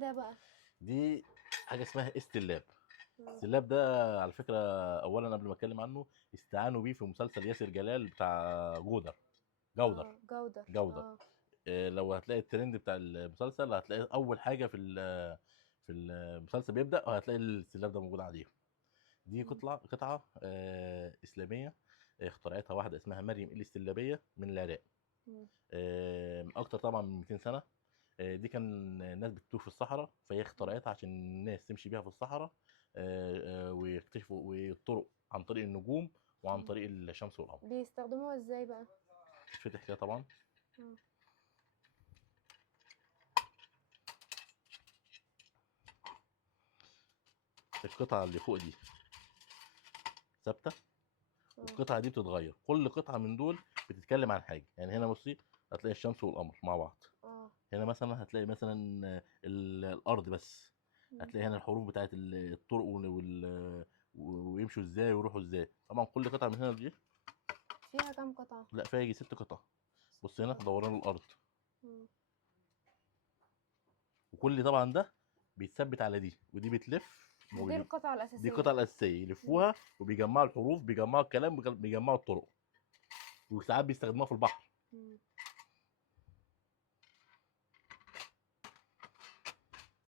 ده بقى؟ دي حاجه اسمها استلاب. مم. السلاب ده على فكره، اولا قبل ما اتكلم عنه، استعانوا بيه في مسلسل ياسر جلال بتاع جودر اه، جودر، جودر. اه. لو هتلاقي الترند بتاع المسلسل، هتلاقي اول حاجه في المسلسل بيبدا، هتلاقي السلاب ده موجود عليه. دي مم. قطعه اسلاميه، اخترعتها واحده اسمها مريم السلابيه من العراق. مم. من اكتر طبعا من 200 سنه. دي كان الناس بتتوه في الصحراء، فهي مم. اخترعتها عشان الناس تمشي بيها في الصحراء، ويكتشفوا ويطرق عن طريق النجوم وعن مم. طريق الشمس والقمر. بيستخدموها ازاي بقى؟ تتفتح كده طبعا. مم. القطعه اللي فوق دي ثابته، اه. والقطعه دي بتتغير. كل قطعه من دول بتتكلم عن حاجه. يعني هنا بصي، هتلاقي الشمس والقمر مع بعض. اه. هنا مثلا هتلاقي مثلا الارض بس. مم. هتلاقي هنا الحروف بتاعت الطرق ويمشوا ازاي ويروحوا ازاي. طبعا كل قطعه من هنا دي، فيها كام قطعة؟ لا فيها يجي 6 قطع. بص ست هنا قطع دوران الارض. مم. وكل طبعا ده بيتثبت على دي، ودي بتلف دي القطعة دي الأساسية. القطعه الاساسيه مم. يلفوها، وبيجمعوا الحروف، بيجمعوا الكلام، بيجمعوا الطرق. وساعات بيستخدموها في البحر. مم.